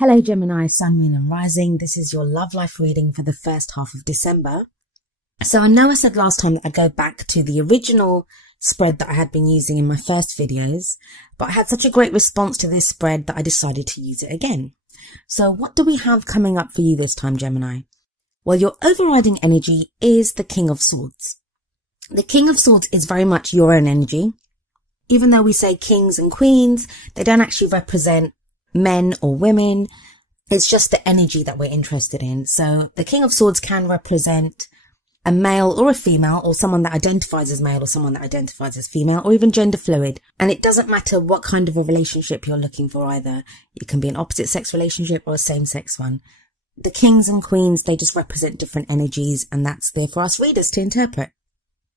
Hello Gemini, Sun, Moon and Rising. This is your love life reading for the first half of December. So I know I said last time that I'd go back to the original spread that I had been using in my first videos, but I had such a great response to this spread that I decided to use it again. So what do we have coming up for you this time, Gemini? Well, your overriding energy is the King of Swords. The King of Swords is very much your own energy. Even though we say kings and queens, they don't actually represent men or women. It's just the energy that we're interested in. So the King of Swords can represent a male or a female, or someone that identifies as male or someone that identifies as female, or even gender fluid. And it doesn't matter what kind of a relationship you're looking for either. It can be an opposite sex relationship or a same sex one. The kings and queens, they just represent different energies, and that's there for us readers to interpret.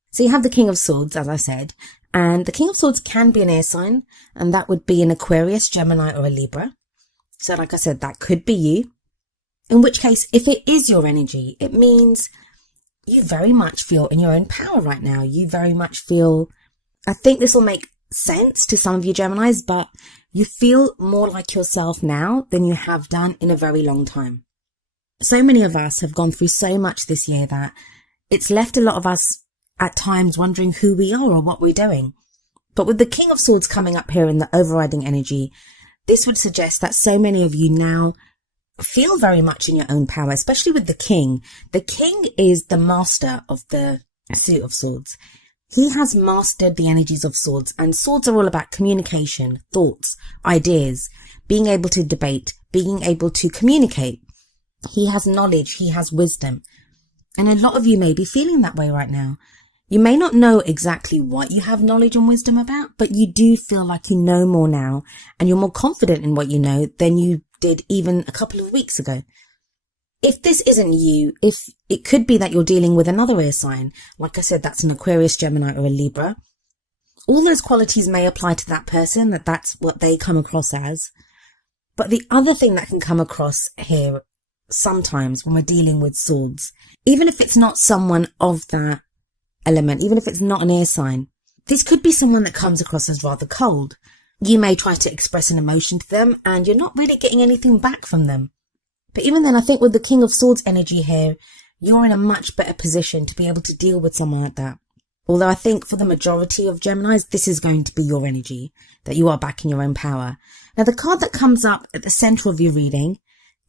So you have the King of Swords, as I said, and the King of Swords can be an air sign, and that would be an Aquarius, Gemini or a Libra. So like I said, that could be you. In which case, if it is your energy, it means you very much feel in your own power right now. You very much feel, I think this will make sense to some of you Geminis, but you feel more like yourself now than you have done in a very long time. So many of us have gone through so much this year that it's left a lot of us at times wondering who we are or what we're doing. But with the King of Swords coming up here in the overriding energy, this would suggest that so many of you now feel very much in your own power, especially with the King. The King is the master of the suit of swords. He has mastered the energies of swords, and swords are all about communication, thoughts, ideas, being able to debate, being able to communicate. He has knowledge, he has wisdom. And a lot of you may be feeling that way right now. You may not know exactly what you have knowledge and wisdom about, but you do feel like you know more now, and you're more confident in what you know than you did even a couple of weeks ago. If this isn't you, if it could be that you're dealing with another air sign, like I said, that's an Aquarius, Gemini or a Libra. All those qualities may apply to that person, that's what they come across as. But the other thing that can come across here sometimes when we're dealing with swords, even if it's not someone of that element, even if it's not an air sign, this could be someone that comes across as rather cold. You may try to express an emotion to them and you're not really getting anything back from them. But even then, I think with the King of Swords energy here, you're in a much better position to be able to deal with someone like that. Although I think for the majority of Geminis, this is going to be your energy, that you are back in your own power. Now, the card that comes up at the center of your reading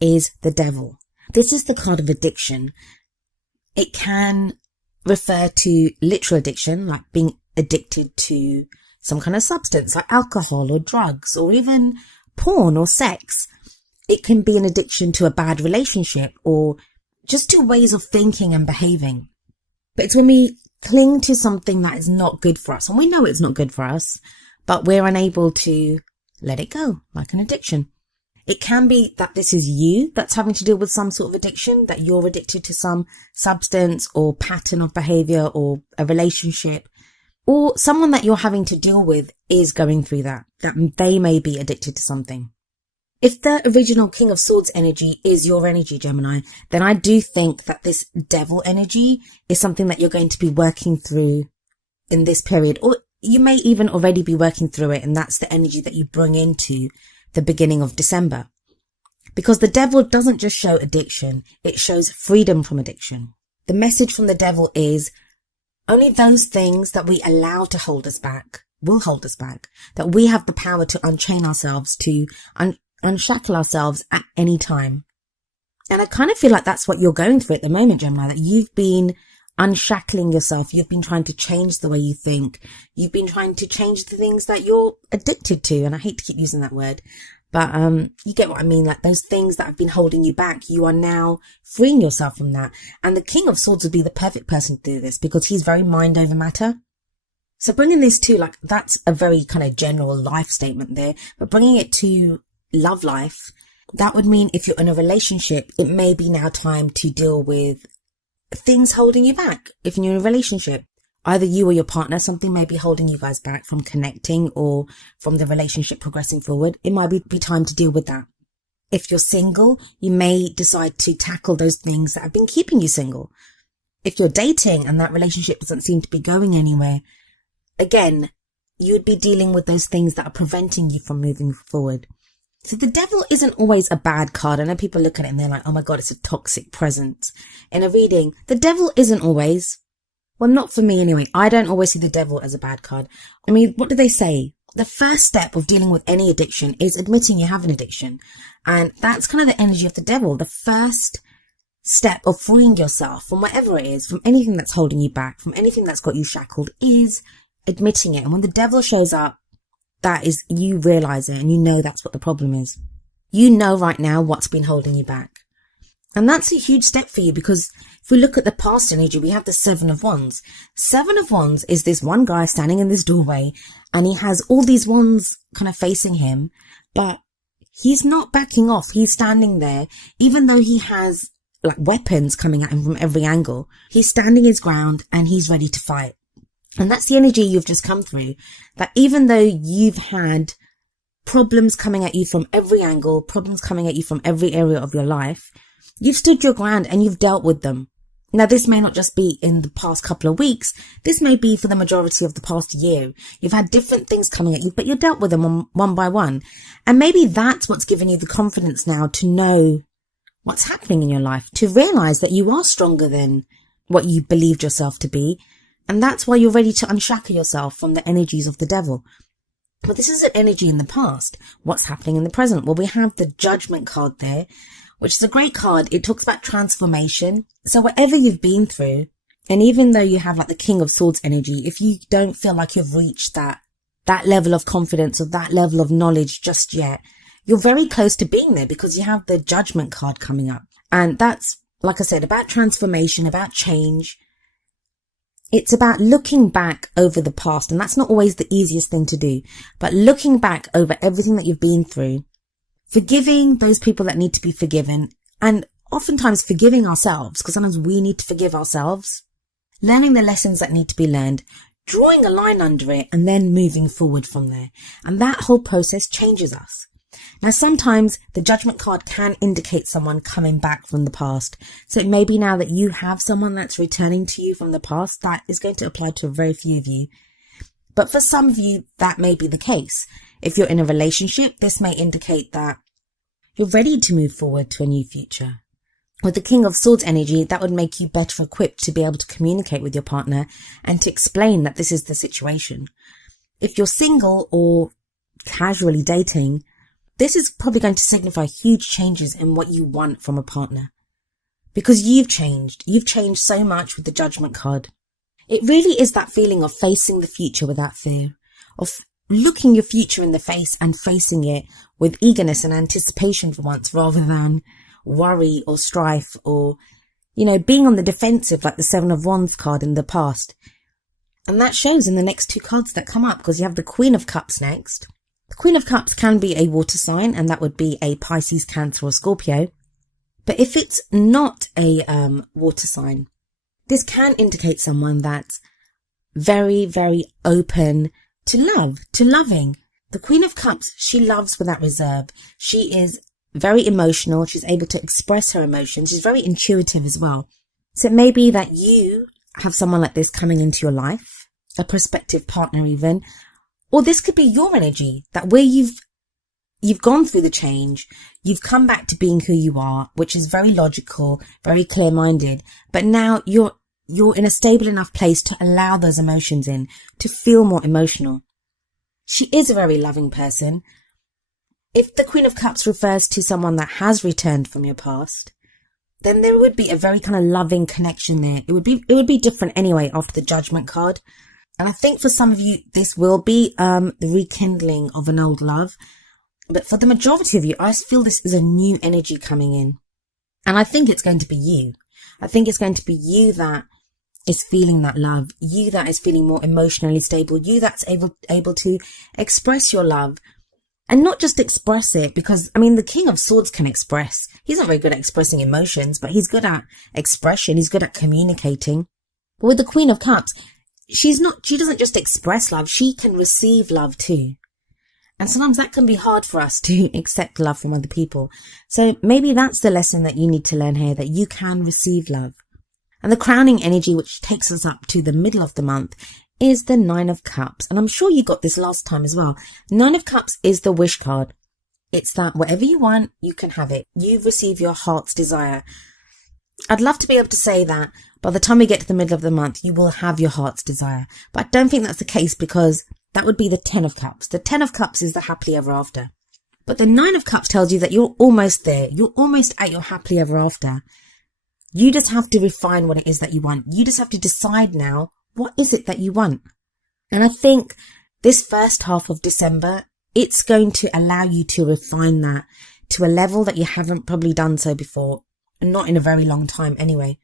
is the Devil. This is the card of addiction. It can refer to literal addiction, like being addicted to some kind of substance like alcohol or drugs or even porn or sex. It can be an addiction to a bad relationship or just to ways of thinking and behaving. But it's when we cling to something that is not good for us, and we know it's not good for us, but we're unable to let it go, like an addiction. It can be that this is you that's having to deal with some sort of addiction, that you're addicted to some substance or pattern of behavior or a relationship, or someone that you're having to deal with is going through that they may be addicted to something. If the original King of Swords energy is your energy, Gemini, then I do think that this Devil energy is something that you're going to be working through in this period, or you may even already be working through it, and that's the energy that you bring into the beginning of December. Because the Devil doesn't just show addiction, it shows freedom from addiction. The message from the Devil is only those things that we allow to hold us back will hold us back, that we have the power to unchain ourselves, to unshackle ourselves at any time. And I kind of feel like that's what you're going through at the moment, Gemini, that you've been unshackling yourself. You've been trying to change the way you think. You've been trying to change the things that you're addicted to. And I hate to keep using that word, but you get what I mean. Like those things that have been holding you back, you are now freeing yourself from that. And the King of Swords would be the perfect person to do this because he's very mind over matter. So bringing this to, like, that's a very kind of general life statement there, but bringing it to love life, that would mean if you're in a relationship, it may be now time to deal with things holding you back. If you're in a relationship, either you or your partner, something may be holding you guys back from connecting or from the relationship progressing forward. It might be time to deal with that. If you're single, you may decide to tackle those things that have been keeping you single. If you're dating and that relationship doesn't seem to be going anywhere, again, you would be dealing with those things that are preventing you from moving forward. So the devil isn't always a bad card. I know people look at it and they're like, oh my God, it's a toxic presence. In a reading, the devil isn't always, well, not for me anyway. I don't always see the devil as a bad card. I mean, what do they say? The first step of dealing with any addiction is admitting you have an addiction. And that's kind of the energy of the devil. The first step of freeing yourself from whatever it is, from anything that's holding you back, from anything that's got you shackled, is admitting it. And when the devil shows up, that is, you realize it and you know that's what the problem is. You know right now what's been holding you back. And that's a huge step for you, because if we look at the past energy, we have the Seven of Wands. Seven of Wands is this one guy standing in this doorway and he has all these wands kind of facing him, but he's not backing off. He's standing there, even though he has like weapons coming at him from every angle. He's standing his ground and he's ready to fight. And that's the energy you've just come through, that even though you've had problems coming at you from every angle, problems coming at you from every area of your life, you've stood your ground and you've dealt with them. Now, this may not just be in the past couple of weeks. This may be for the majority of the past year. You've had different things coming at you, but you dealt with them one by one. And maybe that's what's given you the confidence now to know what's happening in your life, to realize that you are stronger than what you believed yourself to be. And that's why you're ready to unshackle yourself from the energies of the devil. But this is an energy in the past. What's happening in the present? Well, we have the Judgment card there, which is a great card. It talks about transformation. So whatever you've been through, and even though you have like the King of Swords energy, if you don't feel like you've reached that level of confidence or that level of knowledge just yet, you're very close to being there, because you have the Judgment card coming up. And that's, like I said, about transformation, about change. It's about looking back over the past, and that's not always the easiest thing to do, but looking back over everything that you've been through, forgiving those people that need to be forgiven, and oftentimes forgiving ourselves, because sometimes we need to forgive ourselves, learning the lessons that need to be learned, drawing a line under it, and then moving forward from there. And that whole process changes us. Now, sometimes the Judgment card can indicate someone coming back from the past. So it may be now that you have someone that's returning to you from the past. That is going to apply to very few of you. But for some of you, that may be the case. If you're in a relationship, this may indicate that you're ready to move forward to a new future. With the King of Swords energy, that would make you better equipped to be able to communicate with your partner and to explain that this is the situation. If you're single or casually dating, this is probably going to signify huge changes in what you want from a partner, because you've changed. You've changed so much with the Judgment card. It really is that feeling of facing the future without fear, of looking your future in the face and facing it with eagerness and anticipation for once, rather than worry or strife or, being on the defensive like the Seven of Wands card in the past. And that shows in the next two cards that come up, because you have the Queen of Cups next. The Queen of Cups can be a water sign, and that would be a Pisces, Cancer or Scorpio. But if it's not a water sign, this can indicate someone that's very, very open to love, to loving. The Queen of Cups, she loves without reserve. She is very emotional. She's able to express her emotions. She's very intuitive as well. So it may be that you have someone like this coming into your life, a prospective partner even, or this could be your energy, that where you've gone through the change, you've come back to being who you are, which is very logical, very clear-minded, but now you're in a stable enough place to allow those emotions in, to feel more emotional. She is a very loving person. If the Queen of Cups refers to someone that has returned from your past, then there would be a very kind of loving connection there. It would be different anyway after the Judgment card. And I think for some of you, this will be the rekindling of an old love. But for the majority of you, I feel this is a new energy coming in. And I think it's going to be you. I think it's going to be you that is feeling that love. You that is feeling more emotionally stable. You that's able to express your love. And not just express it, because, the King of Swords can express. He's not very good at expressing emotions, but he's good at expression. He's good at communicating. But with the Queen of Cups, she doesn't just express love, she can receive love too. And sometimes that can be hard for us to accept love from other people. So maybe that's the lesson that you need to learn here, that you can receive love. And the crowning energy, which takes us up to the middle of the month, is the Nine of Cups. And I'm sure you got this last time as well. Nine of Cups is the wish card. It's that whatever you want, you can have it. You've received your heart's desire. I'd love to be able to say that by the time we get to the middle of the month, you will have your heart's desire. But I don't think that's the case, because that would be the 10 of Cups. The 10 of Cups is the happily ever after. But the 9 of Cups tells you that you're almost there. You're almost at your happily ever after. You just have to refine what it is that you want. You just have to decide now, what is it that you want? And I think this first half of December, it's going to allow you to refine that to a level that you haven't probably done so before, and not in a very long time anyway.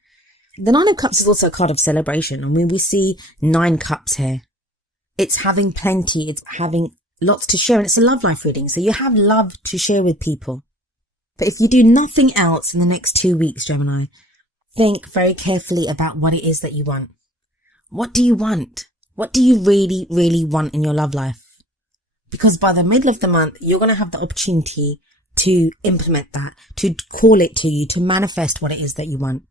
The 9 of Cups is also a card of celebration. I mean, we see 9 cups here. It's having plenty. It's having lots to share, and it's a love life reading. So you have love to share with people. But if you do nothing else in the next 2 weeks, Gemini, think very carefully about what it is that you want. What do you want? What do you really, really want in your love life? Because by the middle of the month, you're going to have the opportunity to implement that, to call it to you, to manifest what it is that you want.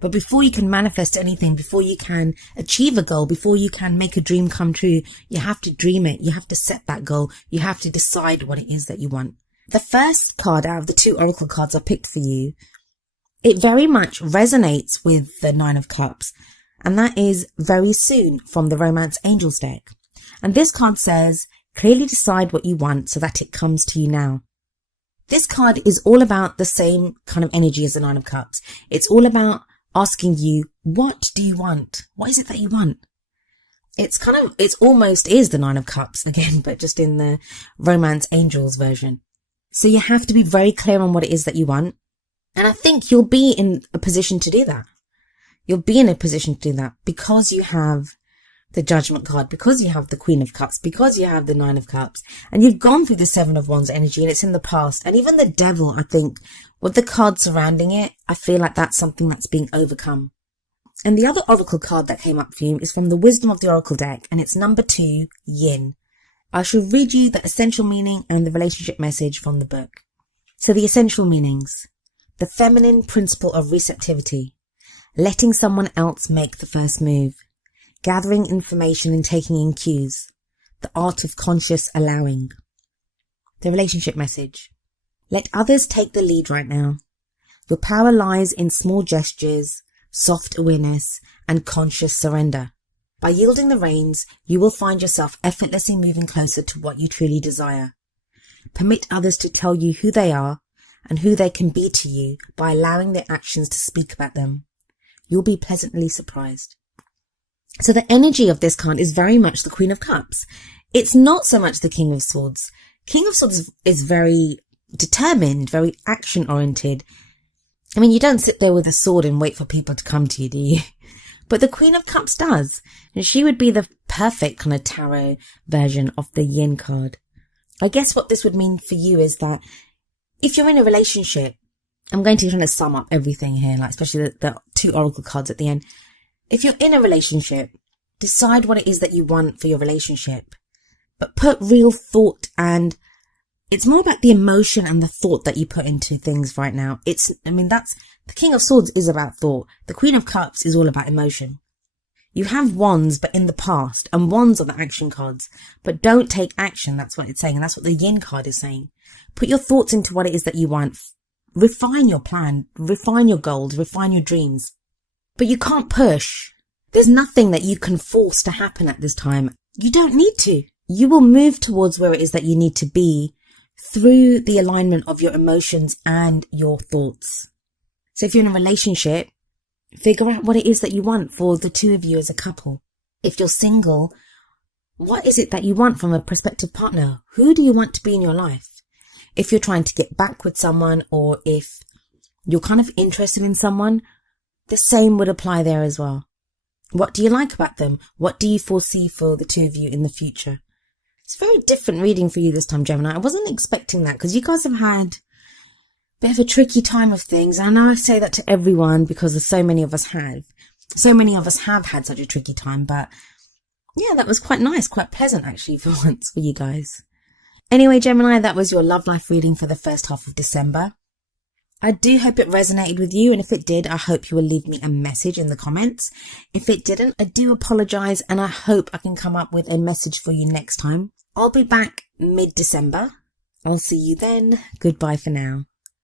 But before you can manifest anything, before you can achieve a goal, before you can make a dream come true, you have to dream it. You have to set that goal. You have to decide what it is that you want. The first card out of the 2 oracle cards I picked for you, it very much resonates with the 9 of Cups. And that is very soon from the Romance Angels deck. And this card says, clearly decide what you want so that it comes to you now. This card is all about the same kind of energy as the 9 of Cups. It's all about asking you, what do you want? What is it that you want? It's almost is the 9 of Cups again, but just in the Romance Angels version. So you have to be very clear on what it is that you want. And I think you'll be in a position to do that. You'll be in a position to do that because you have the Judgment card, because you have the Queen of Cups, because you have the 9 of Cups, and you've gone through the 7 of Wands energy, and it's in the past. And even the Devil, I think, with the cards surrounding it, I feel like that's something that's being overcome. And the other oracle card that came up for you is from the Wisdom of the Oracle deck, and it's number 2, Yin. I shall read you the essential meaning and the relationship message from the book. So the essential meanings: the feminine principle of receptivity, letting someone else make the first move, gathering information and taking in cues, the art of conscious allowing. The relationship message: let others take the lead right now. Your power lies in small gestures, soft awareness, and conscious surrender. By yielding the reins, you will find yourself effortlessly moving closer to what you truly desire. Permit others to tell you who they are and who they can be to you by allowing their actions to speak about them. You'll be pleasantly surprised. So the energy of this card is very much the Queen of Cups. It's not so much the King of Swords. King of Swords is very determined, very action-oriented. I mean, you don't sit there with a sword and wait for people to come to you, do you? But the Queen of Cups does. And she would be the perfect kind of tarot version of the Yin card. I guess what this would mean for you is that if you're in a relationship, I'm going to kind of sum up everything here, like especially the 2 oracle cards at the end. If you're in a relationship, decide what it is that you want for your relationship, but put real thought, and it's more about the emotion and the thought that you put into things right now. That's the King of Swords is about thought. The Queen of Cups is all about emotion. You have wands, but in the past, and wands are the action cards, but don't take action. That's what it's saying. And that's what the Yin card is saying. Put your thoughts into what it is that you want. Refine your plan, refine your goals, refine your dreams. But you can't push. There's nothing that you can force to happen at this time. You don't need to. You will move towards where it is that you need to be through the alignment of your emotions and your thoughts. So if you're in a relationship, figure out what it is that you want for the 2 of you as a couple. If you're single, what is it that you want from a prospective partner? Who do you want to be in your life? If you're trying to get back with someone, or if you're kind of interested in someone, the same would apply there as well. What do you like about them? What do you foresee for the 2 of you in the future? It's a very different reading for you this time, Gemini. I wasn't expecting that because you guys have had a bit of a tricky time of things. And I know I say that to everyone because so many of us have. So many of us have had such a tricky time. But yeah, that was quite nice, quite pleasant actually for once for you guys. Anyway, Gemini, that was your love life reading for the first half of December. I do hope it resonated with you, and if it did, I hope you will leave me a message in the comments. If it didn't, I do apologise, and I hope I can come up with a message for you next time. I'll be back mid-December. I'll see you then. Goodbye for now.